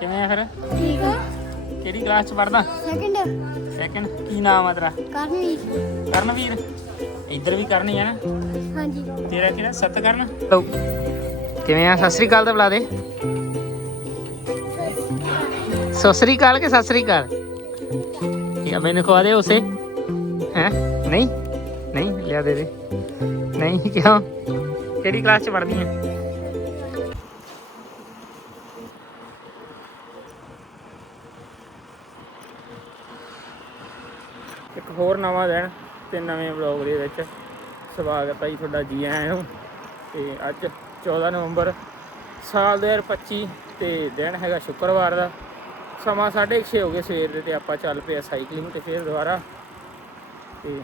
ਕਿਵੇਂ ਆ ਫਿਰ? ਠੀਕ ਆ। ਕਿਹੜੀ ਕਲਾਸ ਚ ਪੜਦਾ ਸੈਕਿੰਡ ਸੈਕੰਡ ਕੀ ਨਾਮ ਆ ਤੇਰਾ? ਕਰਨੀ ਕਰਨਵੀਰ? ਇੱਧਰ ਵੀ ਕਰਨੀ ਆ ਨਾ? ਹਾਂਜੀ। ਤੇਰਾ ਕਿਹੜਾ ਸੱਤ ਕਰਨ ਕਿਵੇਂ ਆ? ਸਤਿ ਸ੍ਰੀ ਅਕਾਲ ਤਾਂ ਬੁਲਾ ਦੇ। ਸਤਿ ਸ੍ਰੀ ਅਕਾਲ ਕਿ ਸਤਿ ਸ੍ਰੀ ਅਕਾਲ? ਇਹ ਮੈਨੂੰ ਖਵਾ ਦੇ ਉਸੇ? ਹੈ? ਨਹੀਂ? ਨਹੀਂ ਲਿਆ ਦੇ ਦੇ। ਨਹੀਂ ਕਿਉਂ? ਕਿਹੜੀ ਕਲਾਸ ਚ ਪੜਦੀ ਆ? ਇੱਕ ਹੋਰ ਨਵਾਂ ਦਿਨ ਤੇ ਨਵੇਂ ਵਲੌਗ ਦੇ ਵਿੱਚ ਸਵਾਗਤ ਹੈ ਜੀ ਤੁਹਾਡਾ ਜੀ ਆਇਆਂ ਨੂੰ। ਤੇ ਅੱਜ 14 ਨਵੰਬਰ ਸਾਲ 2025 ਤੇ ਦਿਨ ਹੈਗਾ ਸ਼ੁੱਕਰਵਾਰ ਦਾ। ਸਮਾਂ 6:30 ਹੋ ਗਏ ਸਵੇਰ ਦੇ ਤੇ ਆਪਾਂ ਚੱਲ ਪਏ ਆ ਸਾਈਕਲਿੰਗ ਤੇ ਫਿਰ ਦੁਬਾਰਾ। ਤੇ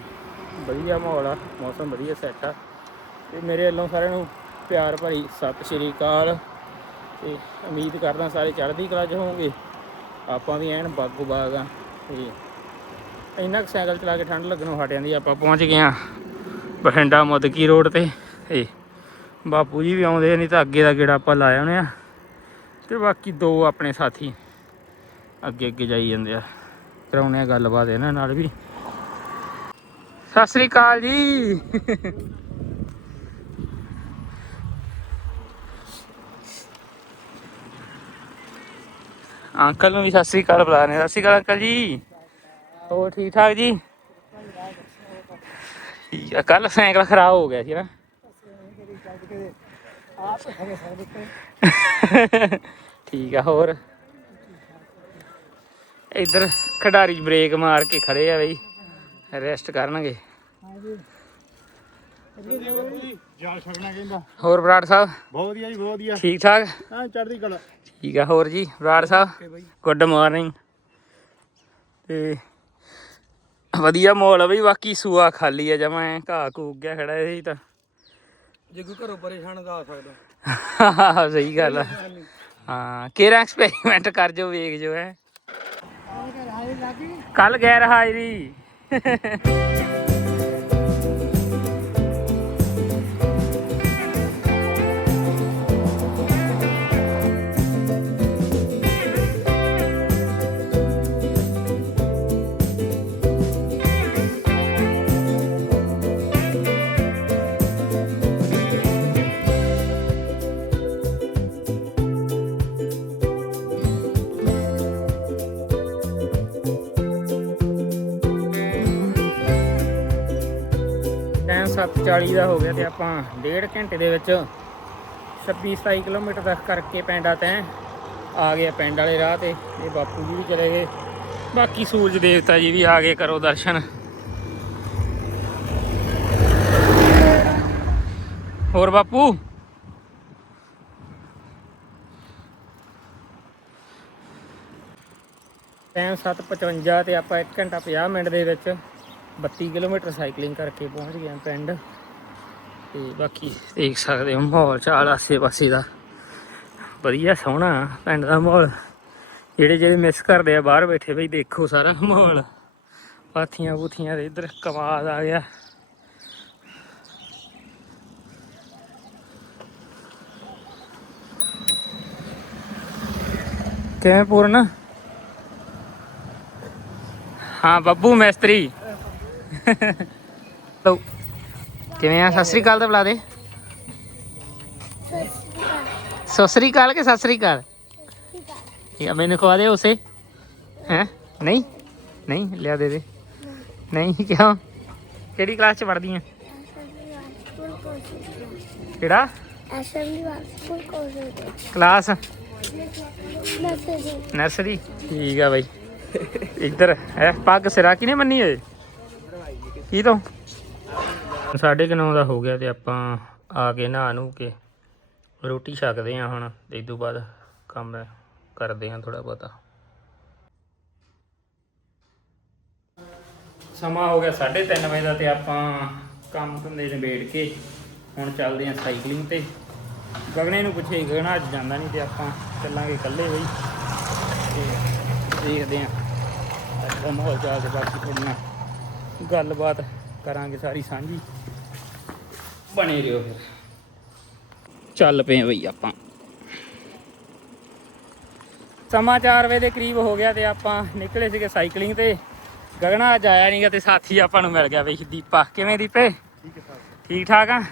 ਵਧੀਆ ਮਾਹੌਲ ਆ, ਮੌਸਮ ਵਧੀਆ ਸੈੱਟ ਆ। ਤੇ ਮੇਰੇ ਵੱਲੋਂ ਸਾਰਿਆਂ ਨੂੰ ਪਿਆਰ ਭਰੀ ਸਤਿ ਸ਼੍ਰੀ ਅਕਾਲ। ਤੇ ਉਮੀਦ ਕਰਦਾ ਸਾਰੇ ਚੜ੍ਹਦੀ ਕਲਾ 'ਚ ਹੋਵੋਗੇ। ਆਪਾਂ ਵੀ ਐਨ ਬਾਗੋ ਬਾਗ ਆ। ਤੇ ਇੰਨਾ ਕੁ ਸਾਈਕਲ ਚਲਾ ਕੇ ਠੰਡ ਲੱਗਣੋਂ ਹਟ ਜਾਂਦੀ ਆਪਾਂ ਪਹੁੰਚ ਗਏ ਆ ਬਠਿੰਡਾ ਮੁਦਕੀ ਰੋਡ ਤੇ। ਤੇ ਬਾਪੂ ਜੀ ਵੀ ਆਉਂਦੇ ਨਹੀਂ ਤਾਂ ਅੱਗੇ ਦਾ ਗੇੜਾ ਆਪਾਂ ਲਾਇਆ ਹੋਣੇ ਆ। ਤੇ ਬਾਕੀ ਦੋ ਆਪਣੇ ਸਾਥੀ ਅੱਗੇ ਅੱਗੇ ਜਾਈ ਜਾਂਦੇ ਆ। ਕਰਾਉਣੇ ਆ ਗੱਲਬਾਤ ਇਹਨਾਂ ਨਾਲ ਵੀ। ਸਤਿ ਸ੍ਰੀ ਅਕਾਲ ਜੀ। ਅੰਕਲ ਨੂੰ ਵੀ ਸਤਿ ਸ੍ਰੀ ਅਕਾਲ ਬੁਲਾ ਰਹੇ ਸਤਿ ਸ੍ਰੀ ਅਕਾਲ ਅੰਕਲ ਜੀ। ਹੋਰ ਠੀਕ ਠਾਕ ਜੀ? ਠੀਕ ਆ ਕੱਲ ਸਾਈਕਲ ਖਰਾਬ ਹੋ ਗਿਆ ਸੀ ਨਾ। ਠੀਕ ਆ ਹੋਰ? ਇੱਧਰ ਖਿਡਾਰੀ ਬ੍ਰੇਕ ਮਾਰ ਕੇ ਖੜੇ ਆ ਬਈ ਰੈਸਟ ਕਰਨਗੇ। ਹੋਰ ਬਰਾੜ ਸਾਹਿਬ? ਬਹੁਤ ਵਧੀਆ ਜੀ ਬਹੁਤ ਵਧੀਆ। ਠੀਕ ਠਾਕ? ਹਾਂ ਚੜ੍ਹਦੀ ਕਲਾ। ਠੀਕ ਆ ਹੋਰ ਜੀ ਬਰਾੜ ਸਾਹਿਬ ਗੁੱਡ ਮਾਰਨਿੰਗ। ਤੇ ਵਧੀਆ ਮਾਹੌਲ ਆ ਬਈ ਬਾਕੀ ਸੂਆ ਖਾਲੀ ਆ ਜਮਾ ਐ ਘਾਹ ਕੂਕ ਗਿਆ ਖੜਾ ਇਹ ਤਾਂ। ਜੇ ਕੋਈ ਘਰੋਂ ਪਰੇਸ਼ਾਨ ਦਾ ਆ ਸਕਦਾ। ਸਹੀ ਗੱਲ ਆ। ਹਾਂ ਕਿਹੜਾ ਐਕਸਪੈਰੀਮੈਂਟ ਕਰ ਜੋ ਵੇਖ ਜੋ ਹੈ ਕੱਲ ਗੈਰ ਹਾਜ਼ਰੀ। ਟਾਈਮ 7:40 ਦਾ ਹੋ ਗਿਆ ਤੇ ਆਪਾਂ ਡੇਢ ਘੰਟੇ ਦੇ ਵਿੱਚ 26 27 ਕਿਲੋਮੀਟਰ ਤੱਕ ਕਰਕੇ ਪਿੰਡ ਆ ਤੈਂ ਆ ਗਿਆ ਪਿੰਡ ਵਾਲੇ ਰਾਹ ਤੇ ਇਹ ਬਾਪੂ ਜੀ ਵੀ ਚਲੇ ਗਏ। ਬਾਕੀ ਸੂਰਜ ਦੇਵਤਾ ਜੀ ਵੀ ਆ ਗਏ ਕਰੋ ਦਰਸ਼ਨ। ਹੋਰ ਬਾਪੂ? ਟਾਈਮ 7:55 ਤੇ ਆਪਾਂ 1 ਘੰਟਾ 50 ਮਿੰਟ ਦੇ ਵਿੱਚ 32 ਕਿਲੋਮੀਟਰ ਸਾਈਕਲਿੰਗ ਕਰਕੇ ਪਹੁੰਚ ਗਏ ਪਿੰਡ। ਤੇ ਬਾਕੀ ਦੇਖ ਸਕਦੇ ਹੋ ਮਾਹੌਲ ਚਾਲ ਆਸੇ ਪਾਸੇ ਦਾ। ਵਧੀਆ, ਸੋਹਣਾ ਪਿੰਡ ਦਾ ਮਾਹੌਲ। ਜਿਹੜੇ ਜਿਹੜੇ ਮਿਸ ਕਰਦੇ ਆ, ਬਾਹਰ ਬੈਠੇ ਬਈ, ਦੇਖੋ ਸਾਰਾ ਮਾਹੌਲ। ਪਾਥੀਆਂ ਬੂਥੀਆਂ ਦੇ ਇਧਰ ਕਮਾਦ ਆ ਗਿਆ। ਕਿਵੇਂ ਪੂਰਨ? ਹਾਂ, ਬੱਬੂ ਮਿਸਤਰੀ। ਲਓ। ਕਿਵੇਂ ਆ? ਸਤਿ ਸ੍ਰੀ ਅਕਾਲ ਤਾਂ ਬੁਲਾ ਦੇ। ਸਤਿ ਸ੍ਰੀ ਅਕਾਲ ਕਿ ਸਤਿ ਸ੍ਰੀ ਅਕਾਲ? ਠੀਕ ਮੈਨੂੰ ਖਵਾ ਦੇ ਉਸੇ। ਹੈ? ਨਹੀਂ? ਨਹੀਂ, ਲਿਆ ਦੇ ਦੇ। ਨਹੀਂ, ਕਿਉਂ? ਕਿਹੜੀ ਕਲਾਸ ਚ ਪੜਦੀ ਆ? ਕਿਹੜਾ? ਅਸੈਂਬਲੀ ਵਾਲ school course class? Message nursery. ਠੀਕ ਆ ਬਾਈ। ਇੱਧਰ, ਹੈ? ਪੱਗ ਸਿਰਾ ਕਿਨੇ ਮੰਨੀ ਓਏ? ਕੀ ਤੋਂ? ਸਾਢੇ ਕੁ ਨੌ ਦਾ ਹੋ ਗਿਆ ਤੇ ਆਪਾਂ ਆ ਕੇ ਨਹਾ ਨੂੰ ਕੇ ਰੋਟੀ ਛਕਦੇ ਆ ਹੁਣ ਤੇ ਇਸ ਤੋਂ ਬਾਅਦ ਕੰਮ ਕਰਦੇ ਆ ਥੋੜਾ ਬਹੁਤਾ। ਸਮਾਂ ਹੋ ਗਿਆ 3:30 ਵਜੇ ਦਾ ਤੇ ਆਪਾਂ ਕੰਮ ਧੰਦੇ ਨਿਬੇੜ ਕੇ ਹੁਣ ਚੱਲਦੇ ਆ ਸਾਈਕਲਿੰਗ ਤੇ। ਗਗਨੇ ਨੂੰ ਪੁੱਛੇ ਗਗਨਾ ਅੱਜ ਜਾਂਦਾ ਨਹੀਂ ਤੇ ਆਪਾਂ ਚੱਲਾਂਗੇ ਇਕੱਲੇ ਬਈ। ਤੇ ਦੇਖਦੇ ਆ ਅੱਜ ਦਾ ਮਾਹੌਲ ਜਾ ਕੇ ਬਾਕੀ ਤੁਹਾਡੇ ਨਾਲ ਗੱਲਬਾਤ ਕਰਾਂਗੇ ਸਾਰੀ ਸਾਂਝੀ। ਬਣੇ ਰਹੋ ਫਿਰ। ਚੱਲ ਪਏ ਬਈ ਆਪਾਂ। ਸਮਾਂ 4 ਵਜੇ ਦੇ ਕਰੀਬ ਹੋ ਗਿਆ ਤੇ ਆਪਾਂ ਨਿਕਲੇ ਸੀਗੇ ਸਾਈਕਲਿੰਗ ਤੇ। ਗਗਨਾ ਅੱਜ ਆਇਆ ਨਹੀਂਗਾ ਤੇ ਸਾਥੀ ਆਪਾਂ ਨੂੰ ਮਿਲ ਗਿਆ ਬਈ ਦੀਪਾ। ਕਿਵੇਂ ਦੀਪੇ? ਠੀਕ ਠਾਕ ਆ?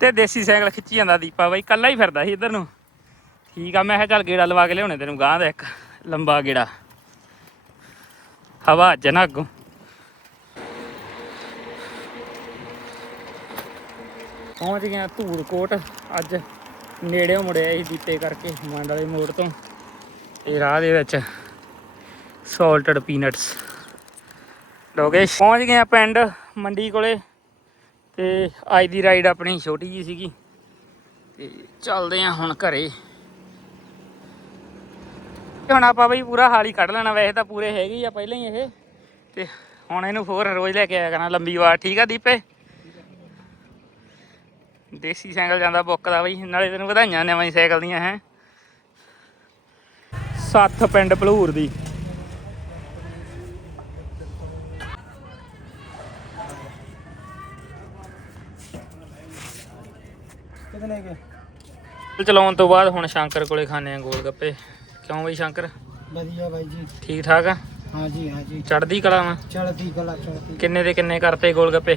ਤੇ ਦੇਸੀ ਸਾਈਕਲ ਖਿੱਚੀ ਜਾਂਦਾ ਦੀਪਾ ਬਈ ਕੱਲਾ ਹੀ ਫਿਰਦਾ ਸੀ ਇੱਧਰ ਨੂੰ। ਠੀਕ ਆ ਮੈਂ ਕਿਹਾ ਚੱਲ ਗੇੜਾ ਲਵਾ ਕੇ ਲਿਆਉਣੇ ਤੈਨੂੰ ਗਾਂ ਦਾ ਇੱਕ ਲੰਬਾ ਗੇੜਾ। ਹਵਾ ਅੱਜ ਪਹੁੰਚ ਗਿਆ ਧੂੜਕੋਟ। ਅੱਜ ਨੇੜਿਓਂ ਮੁੜਿਆ ਸੀ ਦੀਪੇ ਕਰਕੇ ਮੰਡ ਵਾਲੇ ਮੋੜ ਤੋਂ। ਤੇ ਰਾਹ ਦੇ ਵਿੱਚ ਸੌਲਟਡ ਪੀਨਟਸ ਲੋਕੇਸ਼ ਪਹੁੰਚ ਗਏ ਆ ਪਿੰਡ ਮੰਡੀ ਕੋਲੇ। ਤੇ ਅੱਜ ਦੀ ਰਾਈਡ ਆਪਣੀ ਛੋਟੀ ਜੀ ਸੀਗੀ। ਤੇ ਚੱਲਦੇ ਆ ਹੁਣ ਘਰੇ। ਹੁਣ ਆਪਾਂ ਬਈ ਪੂਰਾ ਹਾਲੀ ਕੱਢ ਲੈਣਾ, ਵੈਸੇ ਤਾਂ ਪੂਰੇ ਹੈਗੇ ਆ ਪਹਿਲਾਂ ਹੀ ਇਹ। ਤੇ ਹੁਣ ਇਹਨੂੰ ਹੋਰ ਰੋਜ਼ ਲੈ ਕੇ ਆਇਆ ਕਰਨਾ ਲੰਬੀ ਵਾਰ। ਠੀਕ ਆ ਦੀਪੇ? ਦੇਸੀ ਸਾਈਕਲ ਜਾਂਦਾ ਬੁੱਕ ਦਾ ਬਈ ਨਾਲੇ ਤੈਨੂੰ ਵਧਾਈਆਂ ਨਵੇਂ ਸਾਈਕਲ ਦੀਆਂ ਹੈ। ਸੱਥ ਪਿੰਡ ਭਲੂਰ ਦੀ। ਕਿਤਨੇ ਕੇ ਚਲਾਉਣ ਤੋਂ ਬਾਅਦ ਹੁਣ ਸ਼ੰਕਰ ਕੋਲੇ ਖਾਣੇ ਆ ਗੋਲ ਗੱਪੇ ਕਿਉਂ ਬਈ ਸ਼ੰਕਰ? ਵਧੀਆ ਬਾਈ ਜੀ। ਠੀਕ ਠਾਕ ਆ? ਹਾਂ ਜੀ ਹਾਂ ਜੀ ਚੜਦੀ ਕਲਾ ਵਾ? ਚੜਦੀ ਕਲਾ ਚੜਦੀ ਕਿੰਨੇ ਦੇ ਕਿੰਨੇ ਕਰਤੇ ਗੋਲ ਗੱਪੇ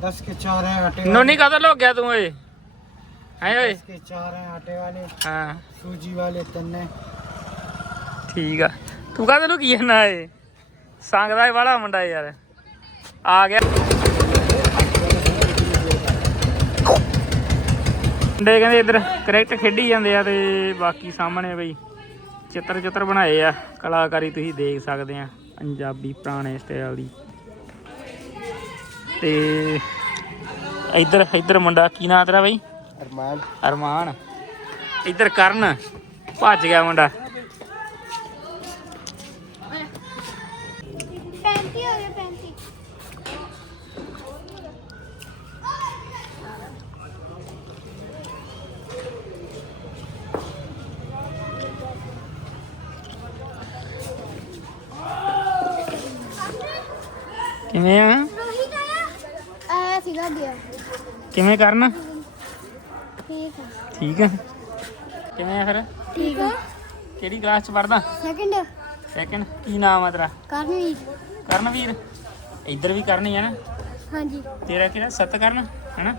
दस के चार है आटे ਨੋਨੀ ਕਦੋਂ ਲੋ ਗਿਆ ਤੂੰ ਓਏ ਹੈ ਓਏ दस के चार है आटे वाले ਹਾਂ सूजी वाले तन्ने ਠੀਕ ਆ ਤੂੰ ਕਦੋਂ ਲੁਕੀ ਜਾਂਦਾ ਏ ਸੰਗਦਾ ਏ ਵਾਲਾ ਮੁੰਡਾ ਯਾਰ ਆ ਗਿਆ ਮੁੰਡੇ ਕਹਿੰਦੇ ਇੱਧਰ ਕ੍ਰਿਕਟ ਖੇਡੀ ਜਾਂਦੇ ਆ ਤੇ ਬਾਕੀ ਸਾਹਮਣੇ ਬਈ ਚਿੱਤਰ ਚਿੱਤਰ ਬਣਾਏ ਆ ਕਲਾਕਾਰੀ ਤੁਸੀਂ ਦੇਖ ਸਕਦੇ ਆ ਪੰਜਾਬੀ ਪੁਰਾਣੇ ਸਟਾਈਲ ਦੀ ਤੇ ਇੱਧਰ ਇੱਧਰ ਮੁੰਡਾ ਕੀ ਨਾਂ ਤੇਰਾ ਬਈ? ਅਰਮਾਨ। ਅਰਮਾਨ। ਇੱਧਰ ਕਰਨ ਭੱਜ ਗਿਆ ਮੁੰਡਾ। ਪੈਂਤੀ ਹੋ ਗਿਆ ਪੈਂਤੀ। ਕਿਵੇਂ ਆ? ਕਿਵੇਂ ਕਰਨ? ਠੀਕ ਹੈ ਠੀਕ ਆ। ਕਿਵੇਂ ਆ ਫਿਰ? ਠੀਕ ਹੈ ਕਿਹੜੀ ਕਲਾਸ ਚ ਪੜਦਾ ਸੈਕਿੰਡ ਸੈਕਿੰਡ ਕੀ ਨਾਮ ਆ ਤੇਰਾ? ਕਰਨਵੀਰ। ਕਰਨਵੀਰ? ਇੱਧਰ ਵੀ ਕਰਨੀ ਆ ਨਾ? ਹਾਂਜੀ। ਤੇਰਾ ਕਿਹੜਾ? ਸਤਕਰਨ ਹੈਨਾ?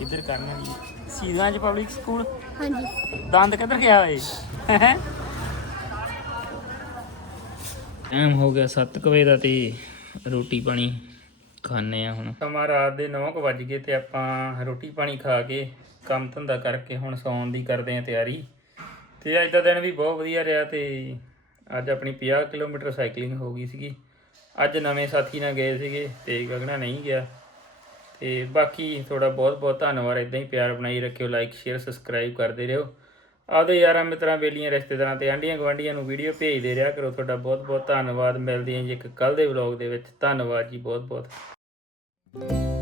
ਇੱਧਰ ਕਰਨਵੀਰ ਸੀਦਾਂਜ ਪਬਲਿਕ ਸਕੂਲ ਹਾਂਜੀ। ਦੰਦ ਕਿੱਧਰ ਗਿਆ ਓਏ? ਟਾਈਮ ਹੋ ਗਿਆ 7 ਵਜੇ ਦਾ ਤੇ ਰੋਟੀ ਪਾਣੀ ਖਾਣੇ ਆ ਹੁਣ। ਸਮਾਂ ਰਾਤ ਦੇ 9 ਵਜ ਗਏ ਤੇ ਆਪਾਂ ਰੋਟੀ ਪਾਣੀ ਖਾ ਕੇ ਕੰਮ ਧੰਦਾ ਕਰਕੇ ਹੁਣ ਸੌਣ ਦੀ ਕਰਦੇ ਆ ਤਿਆਰੀ। ਤੇ ਅੱਜ ਦਾ ਦਿਨ ਵੀ ਬਹੁਤ ਵਧੀਆ ਰਿਹਾ ਤੇ ਅੱਜ ਆਪਣੀ 50 ਕਿਲੋਮੀਟਰ ਸਾਈਕਲਿੰਗ ਹੋ ਗਈ ਸੀਗੀ। ਅੱਜ ਨਵੇਂ ਸਾਥੀ ਨਾਲ ਗਏ ਸੀਗੇ ਤੇ ਗਗਨਾ ਨਹੀਂ ਗਿਆ। ਤੇ ਬਾਕੀ ਤੁਹਾਡਾ ਬਹੁਤ ਬਹੁਤ ਧੰਨਵਾਦ ਇਦਾਂ ਹੀ ਪਿਆਰ ਬਣਾਈ ਰੱਖਿਓ ਲਾਈਕ ਸ਼ੇਅਰ ਸਬਸਕ੍ਰਾਈਬ ਕਰਦੇ ਰਹੋ। ਆਪਦੇ ਯਾਰਾਂ ਮਿੱਤਰਾਂ, ਬੇਲੀਆਂ, ਰਿਸ਼ਤੇਦਾਰਾਂ ਤੇ ਆਂਡੀਆਂ ਗਵਾਂਡੀਆਂ ਨੂੰ ਵੀਡੀਓ ਭੇਜਦੇ ਰਿਹਾ ਕਰੋ। ਤੁਹਾਡਾ ਬਹੁਤ ਬਹੁਤ ਧੰਨਵਾਦ। ਮਿਲਦੇ ਹਾਂ ਜੀ ਇੱਕ ਕੱਲ ਦੇ ਵਲੌਗ ਦੇ ਵਿੱਚ। ਧੰਨਵਾਦ ਜੀ ਬਹੁਤ ਬਹੁਤ। Música